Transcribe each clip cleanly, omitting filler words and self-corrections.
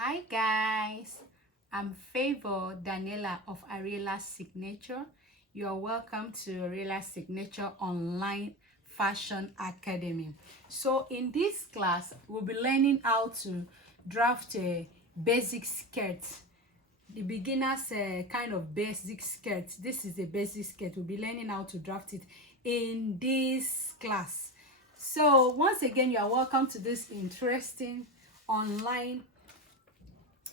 Hi guys, I'm Favor Daniela of Ariela Signature. You're welcome to Ariela Signature Online Fashion Academy. So in this class, we'll be learning how to draft a basic skirt. The beginner's kind of basic skirt. This is a basic skirt. We'll be learning how to draft it in this class. So once again, you are welcome to this interesting online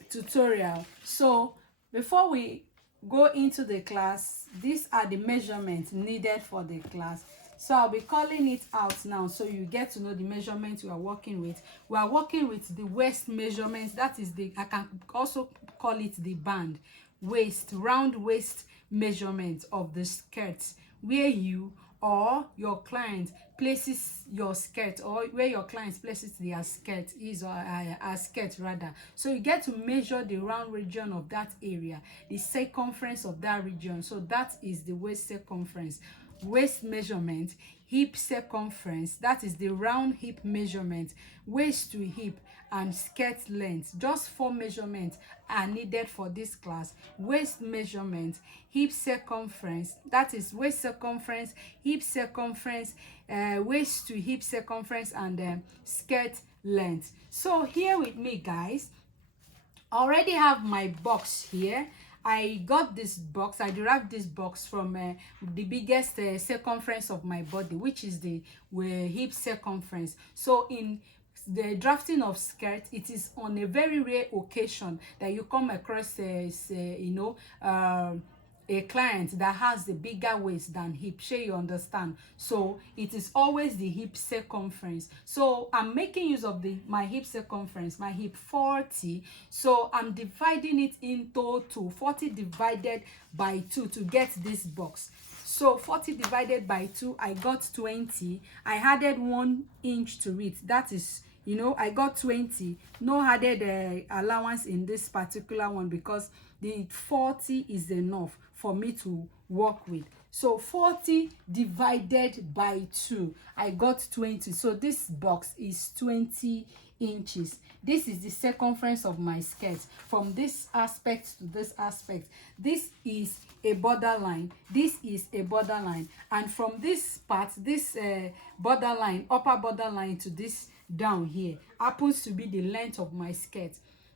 tutorial. So before we go into the class, these are the measurements needed for the class. So I'll be calling it out now so you get to know the measurements we are working with. We are working with the waist measurements. That is the, I can also call it the band waist, round waist measurement of the skirt, where you or your client places your skirt, or where your client places their skirt, his or her skirt rather. So you get to measure the round region of that area, the circumference of that region. So that is the waist circumference. Waist measurement, hip circumference, that is the round hip measurement, waist to hip, and skirt length. Just 4 measurements are needed for this class. Waist measurement, hip circumference, that is waist circumference, hip circumference, waist to hip circumference, and skirt length. So here with me guys, I already have my box here. I got this box, I derived this box from the biggest circumference of my body, which is the hip circumference. So in the drafting of skirt, it is on a very rare occasion that you come across a client that has the bigger waist than hip. Sure, you understand? So it is always the hip circumference. So I'm making use of my hip circumference, my hip 40. So I'm dividing it into 2, 40 divided by 2 to get this box. So 40 divided by 2, I got 20. I added 1 inch to it. That is, I got 20. No added allowance in this particular one because the 40 is enough for me to work with. So 40 divided by 2, I got 20. So this box is 20 inches. This is the circumference of my skirt from this aspect to this aspect. This is a borderline, this is a borderline, and from this part, this borderline, upper borderline, to this down here happens to be the length of my skirt.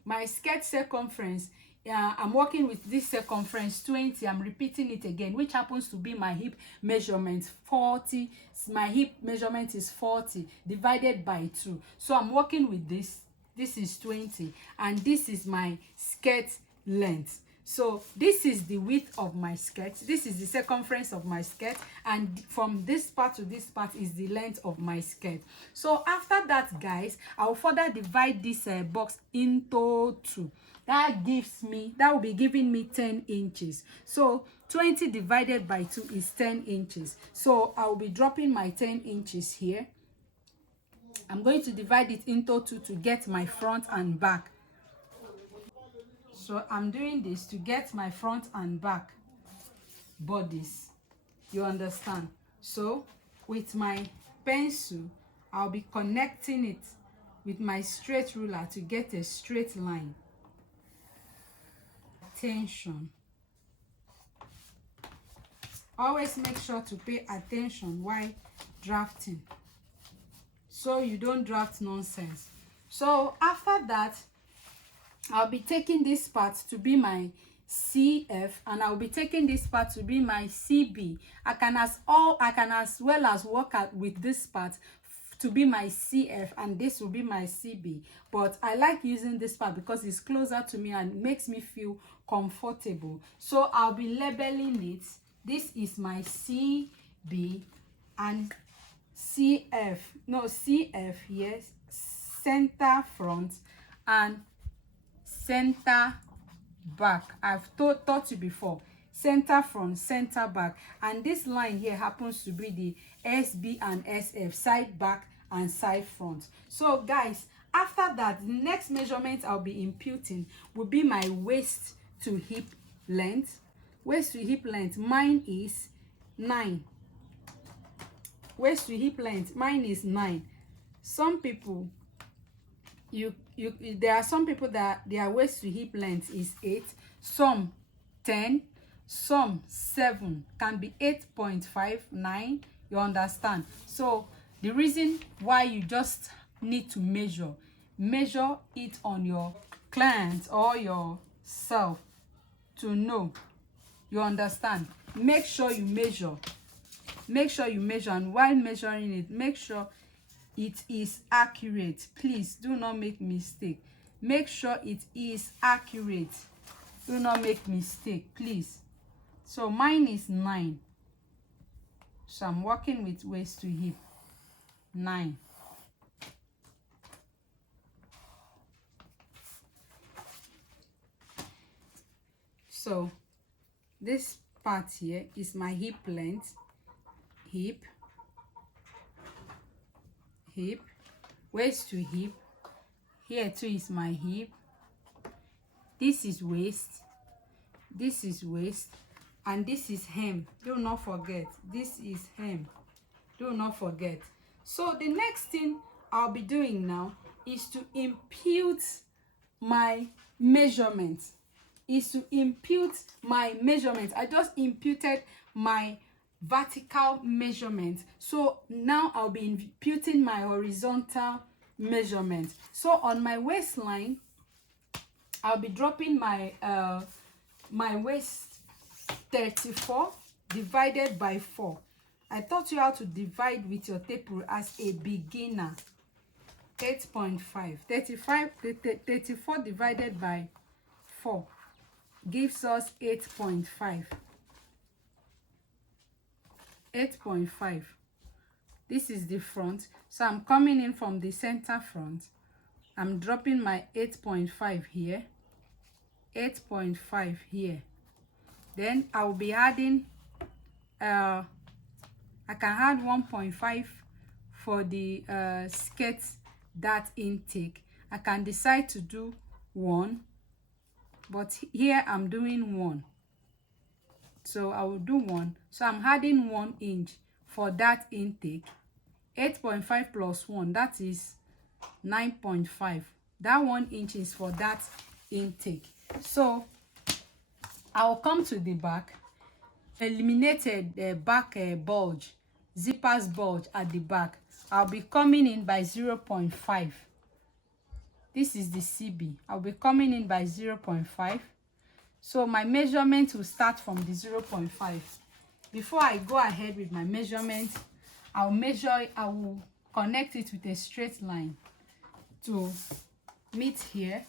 My skirt circumference, I'm working with this circumference 20. I'm repeating it again, which happens to be my hip measurement 40. My hip measurement is 40 divided by 2. So I'm working with this. This is 20, and this is my skirt length. So this is the width of my skirt, this is the circumference of my skirt, and from this part to this part is the length of my skirt. So after that guys, I'll further divide this box into 2. That will be giving me 10 inches. So 20 divided by 2 is 10 inches. So I'll be dropping my 10 inches here. I'm going to divide it into 2 to get my front and back. So I'm doing this to get my front and back bodies. You understand? So with my pencil, I'll be connecting it with my straight ruler to get a straight line. Attention. Always make sure to pay attention while drafting, so you don't draft nonsense. So after that, I'll be taking this part to be my CF, and I'll be taking this part to be my CB. I can as well as work out with this part to be my CF, and this will be my CB. But I like using this part because it's closer to me and makes me feel comfortable. So I'll be labeling it. This is my CB and CF. No, CF, yes. Center front and center back. I've taught you before. Center front, center back. And this line here happens to be the SB and SF, side back and side front. So guys, after that, the next measurement I'll be imputing will be my waist to hip length. Waist to hip length, mine is 9. Waist to hip length, mine is 9. Some people, you there are some people that their waist to hip length is 8, some 10, some 7, can be 8.5, 9. You understand? So the reason why you just need to measure it on your client or yourself to know. You understand? Make sure you measure. And while measuring it, make sure it is accurate. Please do not make mistake. Make sure it is accurate. Do not make mistake, please. So mine is 9. So I'm working with waist to hip. 9. So this part here is my hip length. Hip, waist to hip. Here too is my hip. This is waist, and this is hem. Do not forget, this is hem. Do not forget. So the next thing I'll be doing now is to impute my measurements. I just imputed my vertical measurement. So now I'll be imputing my horizontal measurement. So on my waistline, I'll be dropping my my waist 34 divided by 4. I taught you how to divide with your tape rule as a beginner. 8.5. 34 divided by 4 gives us 8.5. 8.5. This is the front. So I'm coming in from the center front. I'm dropping my 8.5 here. 8.5 here. Then I will be adding I can add 1.5 for the skirt that intake. I can decide to do 1, but here I'm doing 1. So I will do 1. So I'm adding 1 inch for that intake. 8.5 plus 1, that is 9.5. That 1 inch is for that intake. So I'll come to the back. Eliminated the back bulge, zippers bulge at the back. I'll be coming in by 0.5. This is the CB. I'll be coming in by 0.5. So my measurement will start from the 0.5. Before I go ahead with my measurement, I will connect it with a straight line to meet here.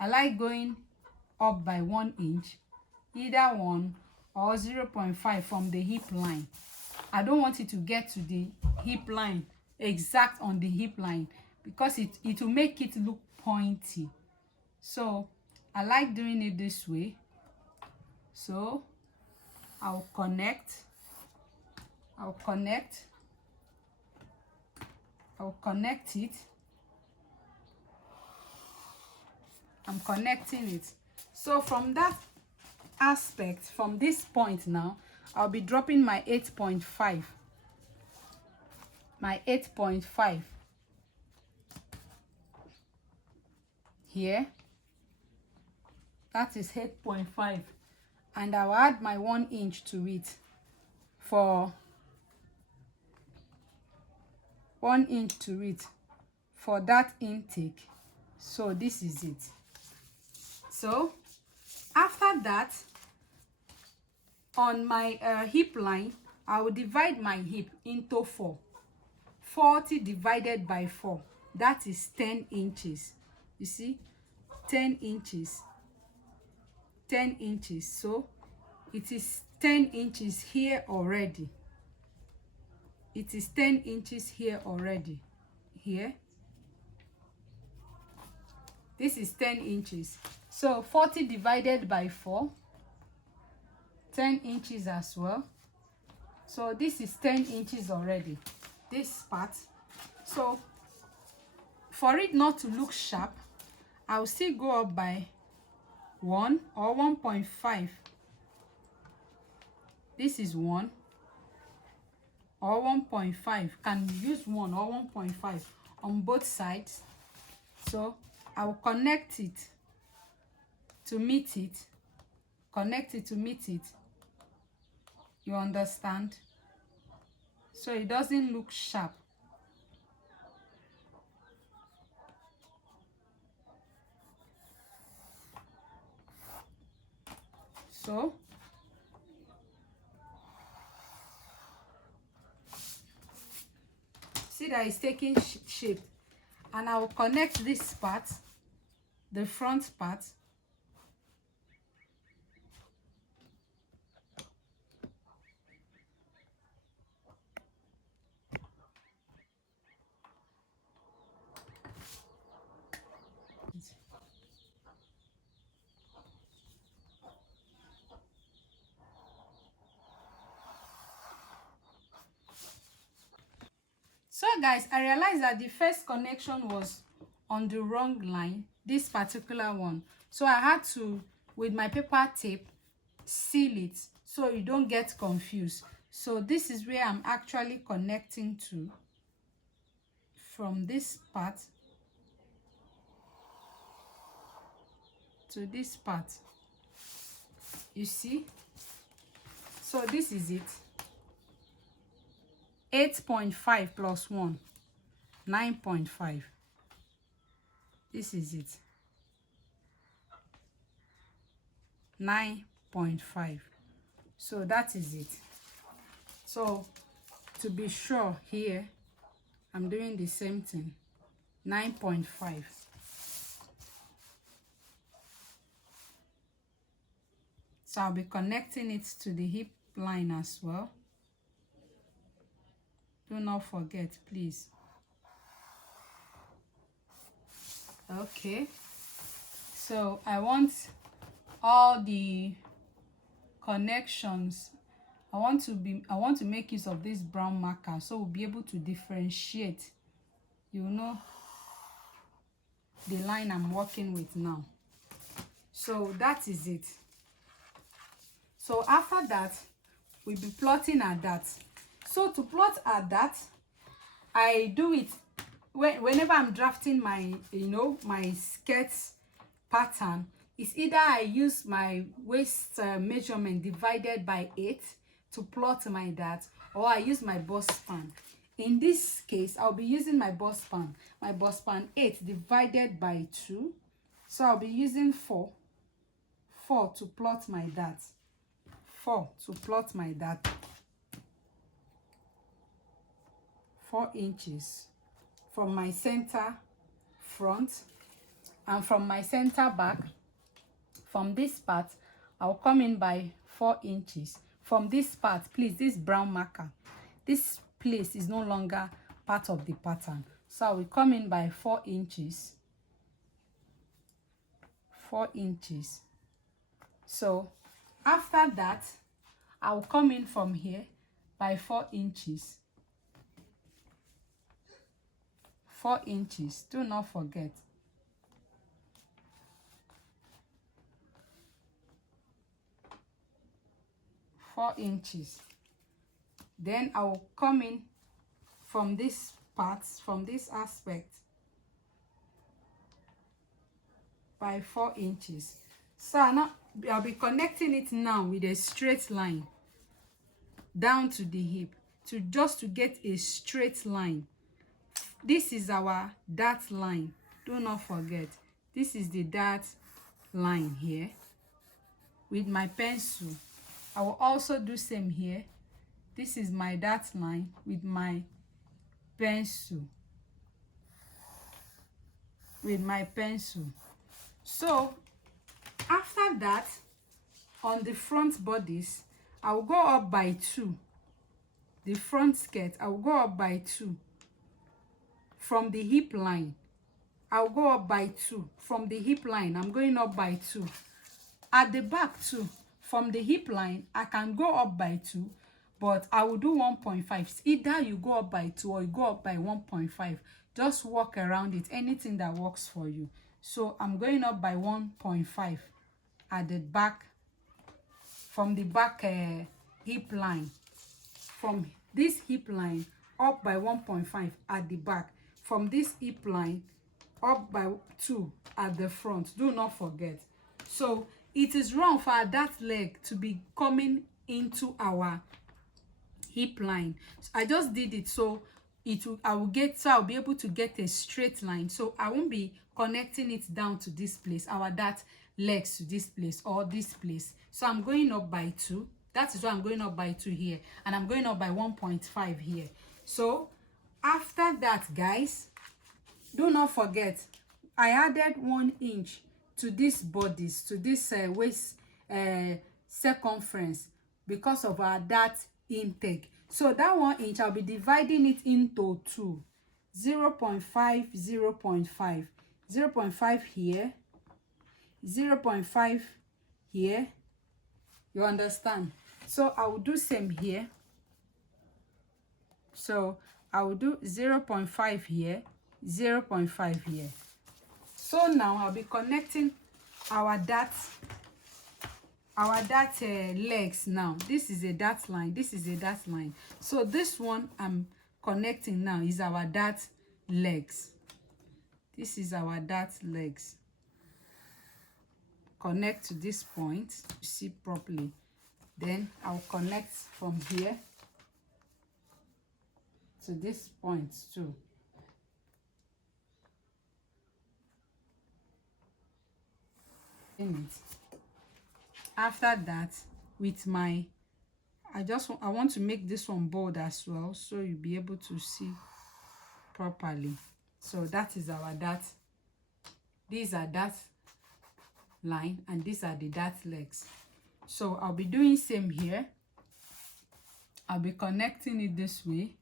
I like going up by 1 inch, either 1 or 0.5 from the hip line. I don't want it to get to the hip line, exact on the hip line, because it will make it look pointy. So I like doing it this way. So I'll connect it. I'm connecting it. So from that aspect, from this point now, I'll be dropping my 8.5. My 8.5 here. That is 8.5. And I'll add my 1 inch to it for 1 inch to it for that intake. So this is it. So after that, on my hip line, I will divide my hip into 4. 40 divided by 4, that is 10 inches. You see, 10 inches. 10 inches. So it is 10 inches here already. It is 10 inches here already. Here. This is 10 inches. So 40 divided by 4, 10 inches as well. So this is 10 inches already, this part. So for it not to look sharp, I'll still go up by 1 or 1.5. This is 1 or 1.5. Can use 1 or 1.5 on both sides. So I will connect it to meet it. Connect it to meet it. You understand? So it doesn't look sharp. So see that it's taking shape. And I will connect this part, the front part. So guys, I realized that the first connection was on the wrong line, this particular one. So I had to, with my paper tape, seal it so you don't get confused. So this is where I'm actually connecting to, from this part to this part. You see? So this is it. 8.5 plus 1, 9.5. This is it. 9.5. So that is it. So to be sure here, I'm doing the same thing. 9.5. So I'll be connecting it to the hip line as well. Do not forget, please. Okay. So I want all the connections. I want to make use of this brown marker so we'll be able to differentiate, you know, the line I'm working with now. So that is it. So after that, we'll be plotting at that. So to plot at that, I do it whenever I'm drafting my, you know, my skirt pattern. It's either I use my waist measurement divided by 8 to plot my that, or I use my bust span. In this case, I'll be using my bust span. My bust span 8 divided by 2. So I'll be using 4 to plot my that. 4 to plot my that. 4 inches from my center front, and from my center back, from this part, I'll come in by 4 inches. From this part, please, this brown marker, this place is no longer part of the pattern. So I will come in by 4 inches. 4 inches. So after that, I'll come in from here by 4 inches. 4 inches. Do not forget. Four inches. Then I will come in from this part, from this aspect, by 4 inches. So now I'll be connecting it now with a straight line down to the hip, just to get a straight line. This is our dart line. Do not forget, this is the dart line here with my pencil. I will also do same here. This is my dart line with my pencil. So after that, on the front bodice, I will go up by 2. The front skirt, I will go up by 2 from the hip line. I'll go up by 2 from the hip line. I'm going up by 2 at the back too. From the hip line, I can go up by 2, but I will do 1.5. Either you go up by 2 or you go up by 1.5. Just walk around it, anything that works for you. So I'm going up by 1.5 at the back, from the back hip line. From this hip line up by 1.5 at the back. From this hip line up by 2 at the front. Do not forget. So it is wrong for that leg to be coming into our hip line. So I just did it so I'll be able to get a straight line. So I won't be connecting it down to this place, our that legs to this place or this place. So I'm going up by 2. That is why I'm going up by 2 here, and I'm going up by 1.5 here. So after that, guys, do not forget I added 1 inch to these bodies, to this waist circumference, because of our that intake. So that 1 inch, I'll be dividing it into 2. 0.5, 0.5, 0.5 here, 0.5 here. You understand? So I will do same here. So I will do 0.5 here, 0.5 here. So now I'll be connecting our dart legs now. This is a dart line, this is a dart line. So this one I'm connecting now is our dart legs. This is our dart legs. Connect to this point, you see properly. Then I'll connect from here to this point too. After that, with my I want to make this one bold as well, so you'll be able to see properly. So that is our dart. These are dart line and these are the dart legs. So I'll be doing same here. I'll be connecting it this way.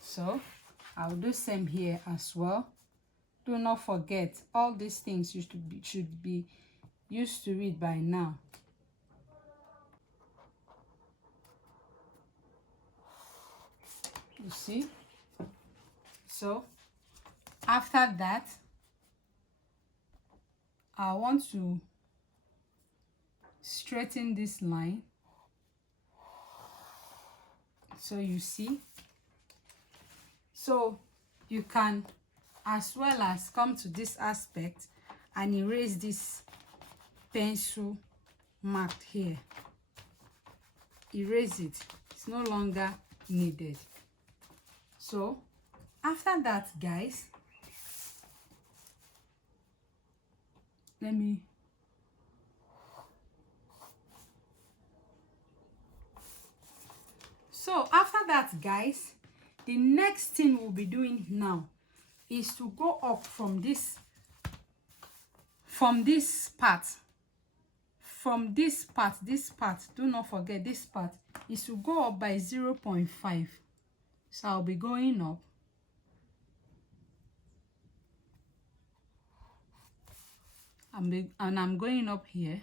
So I'll do same here as well. Do not forget, all these things you should be used to it by now. You see? So after that, I want to straighten this line. So you see? So you can as well as come to this aspect and erase this pencil marked here. Erase it. It's no longer needed. So after that, guys, so after that, guys, the next thing we'll be doing now is to go up from this part, this part, do not forget this part is to go up by 0.5. So I'll be going up. And I'm going up here.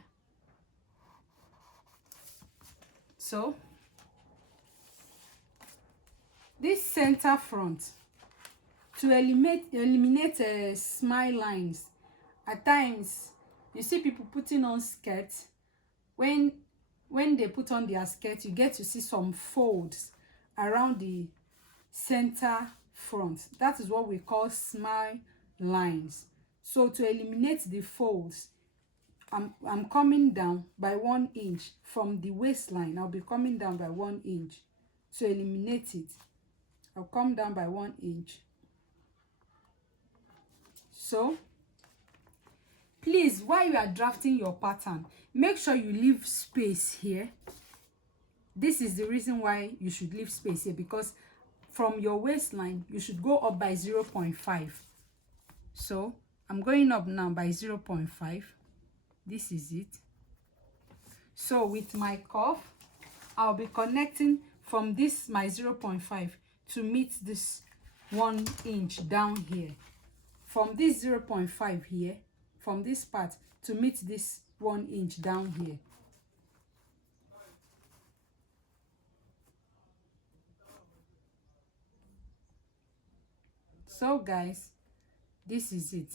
So this center front, to eliminate smile lines. At times you see people putting on skirts. When they put on their skirt, you get to see some folds around the center front. That is what we call smile lines. So to eliminate the folds, I'm coming down by 1 inch from the waistline. I'll be coming down by 1 inch to eliminate it. I'll come down by 1 inch. So please, while you are drafting your pattern, make sure you leave space here. This is the reason why you should leave space here, because from your waistline you should go up by 0.5. So I'm going up now by 0.5. This is it. So with my cuff, I'll be connecting from this my 0.5 to meet this 1 inch down here. From this 0.5 here, from this part to meet this 1 inch down here. So guys, this is it.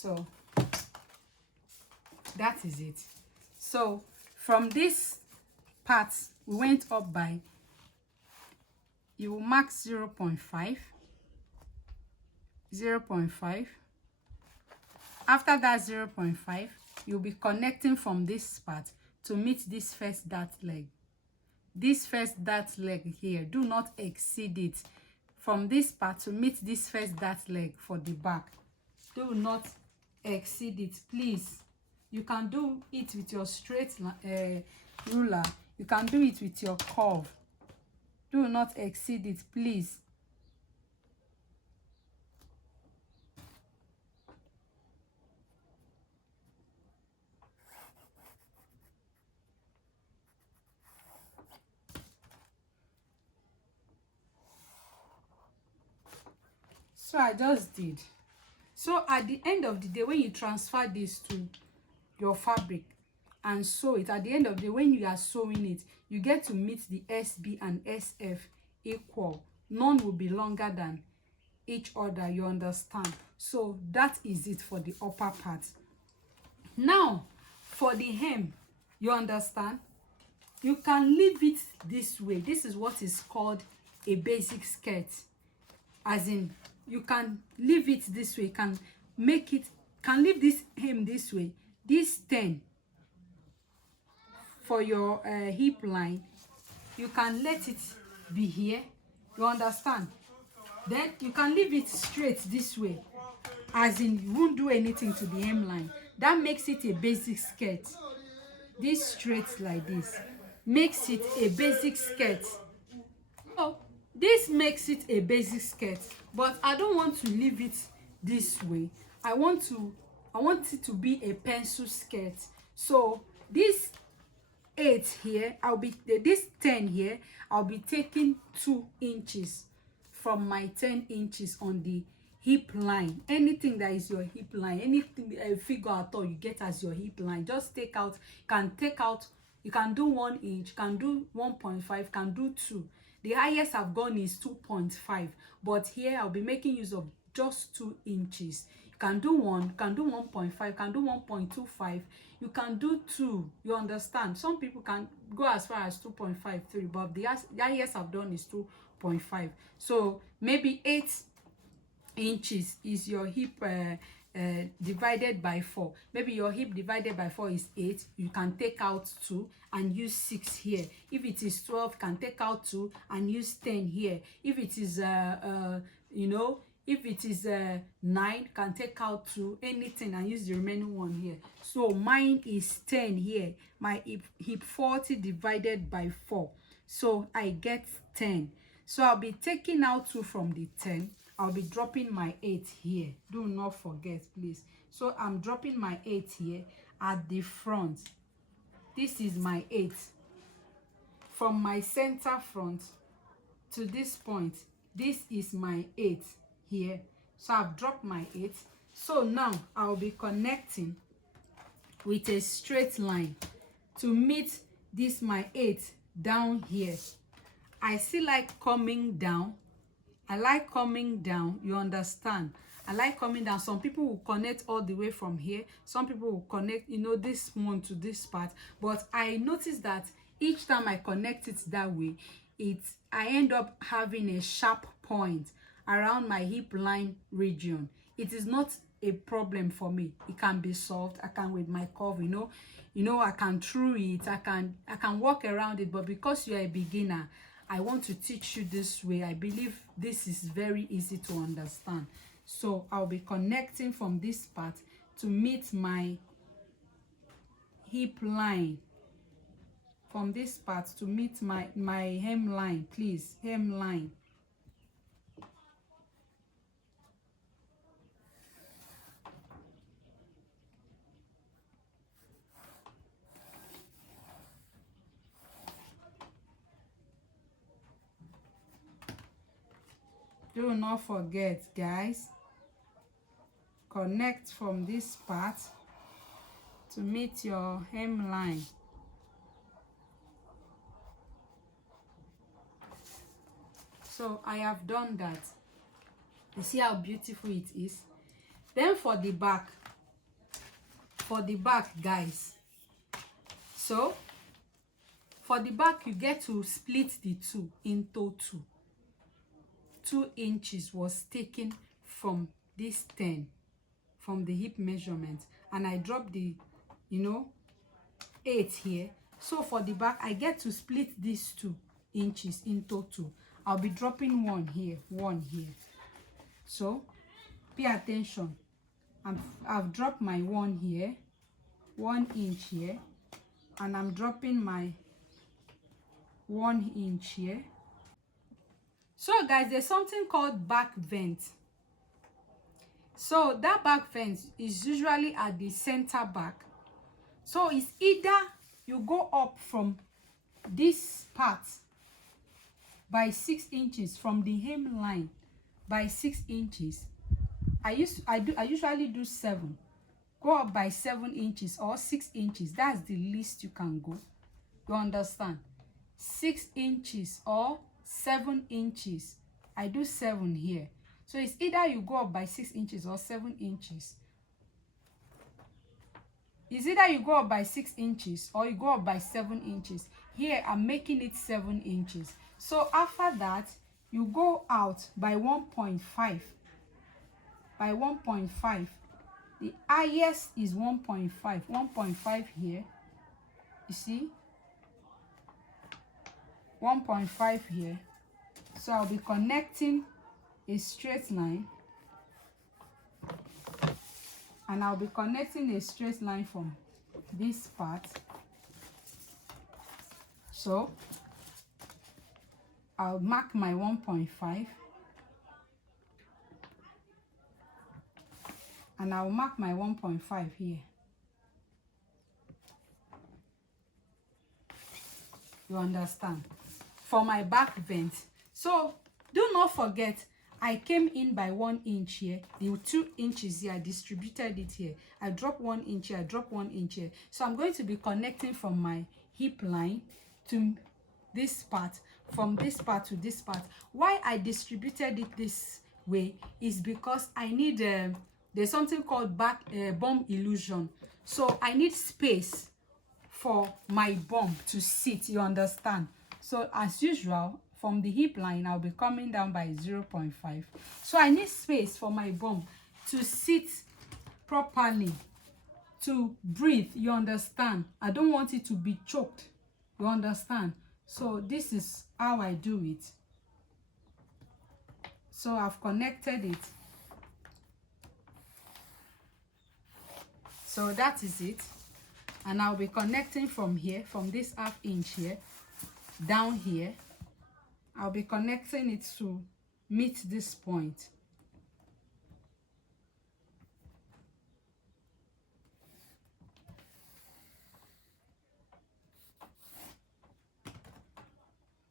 So that is it. So from this part we went up by, you will mark 0.5, 0.5. After that 0.5, you'll be connecting from this part to meet this first dart leg. This first dart leg here, do not exceed it. From this part to meet this first dart leg for the back, do not exceed it, please. You can do it with your straight ruler, you can do it with your curve. Do not exceed it, please. So I just did. So at the end of the day, when you transfer this to your fabric and sew it, at the end of the day, when you are sewing it, you get to meet the SB and SF equal. None will be longer than each other, you understand? So that is it for the upper part. Now for the hem, you understand, you can leave it this way. This is what is called a basic skirt. As in, you can leave it this way, can make it, can leave this hem this way. This 10 for your hip line, you can let it be here, you understand? Then you can leave it straight this way, as in you won't do anything to the hemline. That makes it a basic skirt. This straight like this makes it a basic skirt. Oh, this makes it a basic skirt, but I don't want to leave it this way. I want it to be a pencil skirt. So this 8 here, this 10 here, I'll be taking 2 inches from my 10 inches on the hip line. Anything that is your hip line, anything figure at all you get as your hip line, just take out. You can do 1 inch, can do 1.5, can do 2. The highest I've gone is 2.5, but here I'll be making use of just 2 inches. You can do 1, can do 1.5, can do 1.25, you can do 2. You understand? Some people can go as far as 2.53, but the highest I've done is 2.5. So maybe 8 inches is your hip divided by 4. Maybe your hip divided by 4 is 8. You can take out 2 and use 6 here. If it is 12, can take out 2 and use 10 here. If it is if it is 9, can take out 2, anything, and use the remaining one here. So mine is 10 here. My hip 40 divided by 4. So I get 10. So I'll be taking out 2 from the 10. I'll be dropping my 8 here. Do not forget, please. So I'm dropping my 8 here at the front. This is my 8. From my center front to this point, this is my 8 here. So I've dropped my 8. So now I'll be connecting with a straight line to meet this my 8 down here. I still like coming down. I like coming down, you understand? I like coming down. Some people will connect all the way from here. Some people will connect, this one to this part. But I noticed that each time I connect it that way, I end up having a sharp point around my hip line region. It is not a problem for me. It can be solved. I can, with my curve, I can through it. I can walk around it. But because you are a beginner, I want to teach you this way. I believe this is very easy to understand. So I'll be connecting from this part to meet my hip line. From this part to meet my hemline, please, hemline. Do not forget, guys, connect from this part to meet your hemline. So I have done that. You see how beautiful it is? Then for the back, for the back, guys. So for the back, you get to split the 2 into 2. 2 inches was taken from this 10, from the hip measurement, and I dropped the 8 here. So for the back, I get to split these 2 inches into 2. I'll be dropping 1 here, 1 here. So pay attention. I've dropped my 1 here, 1 inch here, and I'm dropping my 1 inch here. So guys, there's something called back vent. So that back vent is usually at the center back. So it's either you go up from this part by 6 inches, from the hemline by 6 inches. I usually do 7. Go up by 7 inches or 6 inches. That's the least you can go. You understand? 6 inches or 7 inches. I do 7 here. So it's either you go up by 6 inches or 7 inches. It's either you go up by 6 inches or you go up by 7 inches. Here I'm making it 7 inches. So after that, you go out by 1.5. By 1.5. The highest is 1.5. 1.5 here. You see? 1.5 here. So I'll be connecting a straight line, and I'll be connecting a straight line from this part. So I'll mark my 1.5, and I'll mark my 1.5 here. You understand? For my back vent. So do not forget, I came in by 1 inch here. The 2 inches here, I distributed it here. I drop 1 inch here, I drop 1 inch here. So I'm going to be connecting from my hip line to this part, from this part to this part. Why I distributed it this way is because I need there's something called bum illusion. So I need space for my bum to sit, you understand? So as usual, from the hip line, I'll be coming down by 0.5. So I need space for my bum to sit properly, to breathe, you understand? I don't want it to be choked, you understand? So this is how I do it. So I've connected it. So that is it. And I'll be connecting from here, from this ½ inch here, down here. I'll be connecting it to meet this point.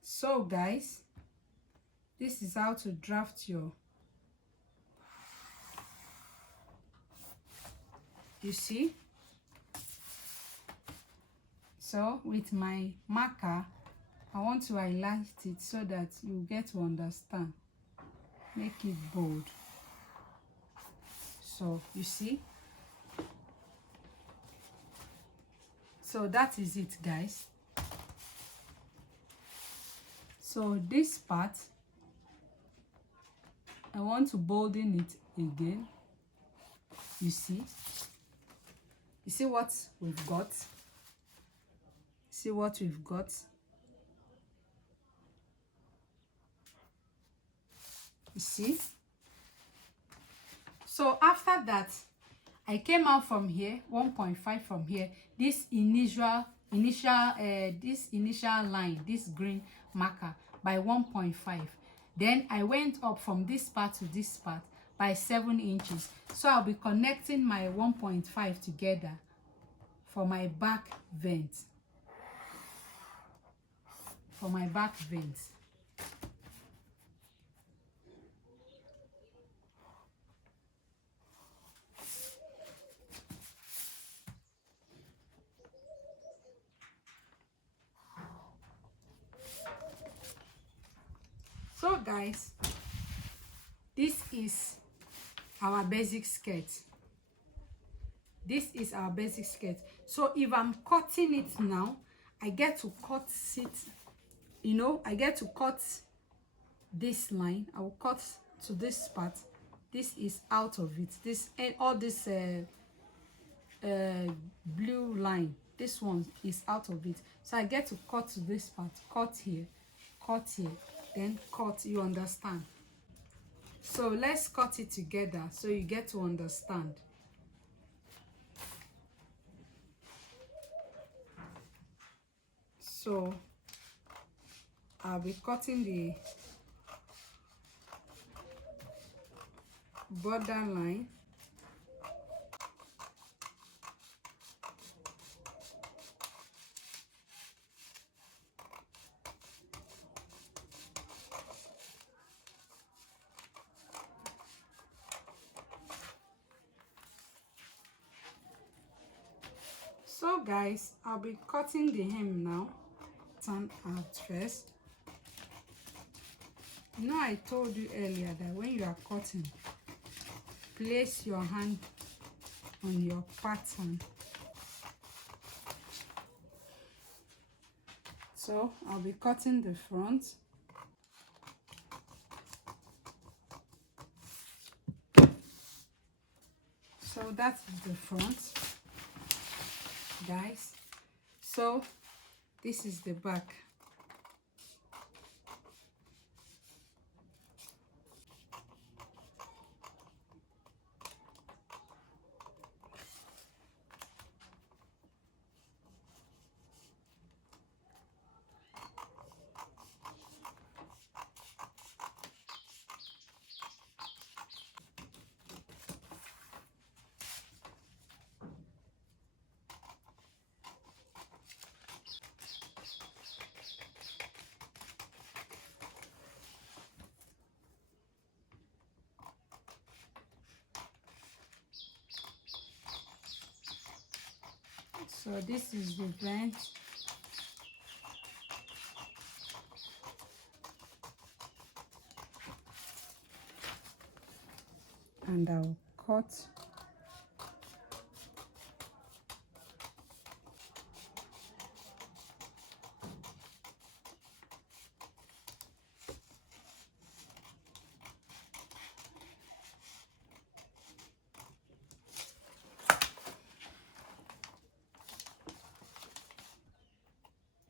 So guys, this is how to draft your, you see? So with my marker, I want to highlight it so that you get to understand. Make it bold. So you see? So that is it, guys. So this part, I want to bolden it again. You see? You see what we've got? See what we've got? You see? So after that, I came out from here, 1.5 from here, this initial line, this green marker, by 1.5. Then I went up from this part to this part by 7 inches. So I'll be connecting my 1.5 together for my back vent. For my back vent. So guys, this is our basic skirt. this is our basic skirt. So if I'm cutting it now, I get to cut it, you know, I get to cut this line. I will cut to this part. This is out of it. This and all this blue line, this one is out of it. So I get to cut to this part, cut here, then cut. You understand? So let's cut it together so you get to understand. So I'll be cutting the border line. So guys, I'll be cutting the hem now. Turn out first. You know, I told you earlier that when you are cutting, place your hand on your pattern. So I'll be cutting the front. So that's the front, guys. So this is the back. So this is the vent. And I'll cut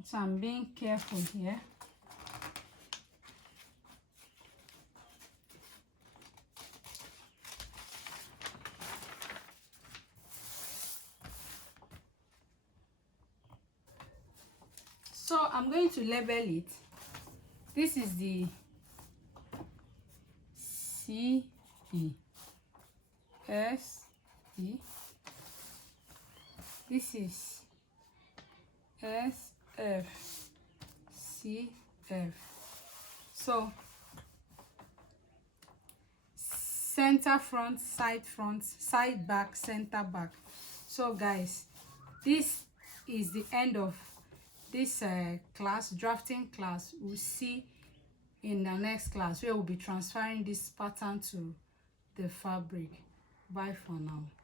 so I'm being careful here. So I'm going to label it. This is the CE, SE. This is SF, CF. So center front, side back, center back. So guys, this is the end of this class, drafting class. We'll see in the next class where we'll be transferring this pattern to the fabric. Bye for now.